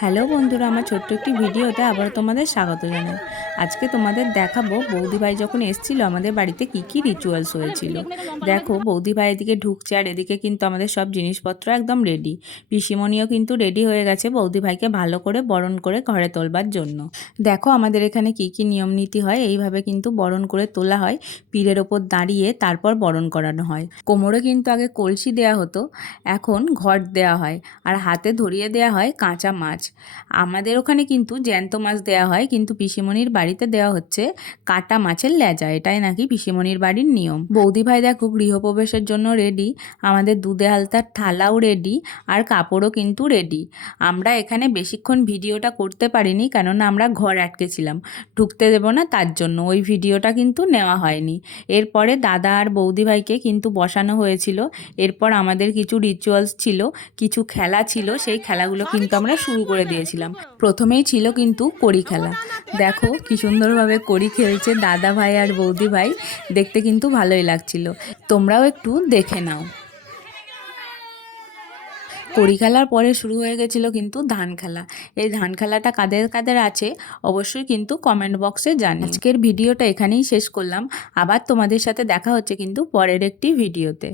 Hello বন্ধুরা, আমার ছোট্ট একটি ভিডিওতে আবার তোমাদের স্বাগত জানাই। আজকে তোমাদের দেখাবো বৌদি ভাই যখন এসেছিল আমাদের বাড়িতে কি কি রিচুয়ালস হয়েছিল। দেখো, বৌদি ভাই এদিকে ঢুকছে আর এদিকে কিন্তু আমাদের সব জিনিসপত্র একদম রেডি। পিসিমণিও কিন্তু রেডি হয়ে গেছে বৌদি ভাইকে ভালো করে বরণ করে ঘরে তোলবার জন্য। দেখো আমাদের এখানে কি কি নিয়ম নীতি হয়, এইভাবে কিন্তু বরণ করে তোলা হয়। পীরের ওপর দাঁড়িয়ে তারপর বরণ করানো হয়। কোমরে কিন্তু আগে কলসি দেয়া হতো, এখন ঘট দেয়া হয়। আর হাতে ধরিয়ে দেয়া হয় কাঁচা মাছ। আমাদের ওখানে কিন্তু জ্যান্ত মাছ দেয়া হয়, কিন্তু পিসিমণির বাড়িতে দেওয়া হচ্ছে কাটা মাছের লেজা। এটাই নাকি পিসিমণির বাড়ির নিয়ম। বৌদি ভাই দেখো গৃহপ্রবেশের জন্য রেডি। আমাদের দুধে আলতার থালাও রেডি, আর কাপড়ও কিন্তু রেডি। আমরা এখানে বেশিক্ষণ ভিডিওটা করতে পারিনি, কেননা আমরা ঘর আটকেছিলাম, ঢুকতে দেবো না তার জন্য ওই ভিডিওটা কিন্তু নেওয়া হয়নি। এরপরে দাদা আর বৌদি ভাইকে কিন্তু বসানো হয়েছিল। এরপর আমাদের কিছু রিচুয়ালস ছিল, কিছু খেলা ছিল, সেই খেলাগুলো কিন্তু আমরা শুরু করে দিয়েছিলাম। প্রথমেই ছিল কিন্তু কড়ি খেলা। দেখো কি সুন্দরভাবে কড়ি খেলছে দাদা ভাই আর বৌদি ভাই, দেখতে কিন্তু ভালোই লাগছিল। তোমরাও একটু দেখে নাও। কড়ি খেলার পরে শুরু হয়ে গেছিলো কিন্তু ধান খেলা। এই ধান খেলাটা কাদের কাদের আছে অবশ্যই কিন্তু কমেন্ট বক্সে জানিও। আজকের ভিডিওটা এখানেই শেষ করলাম। আবার তোমাদের সাথে দেখা হচ্ছে কিন্তু পরের একটি ভিডিওতে।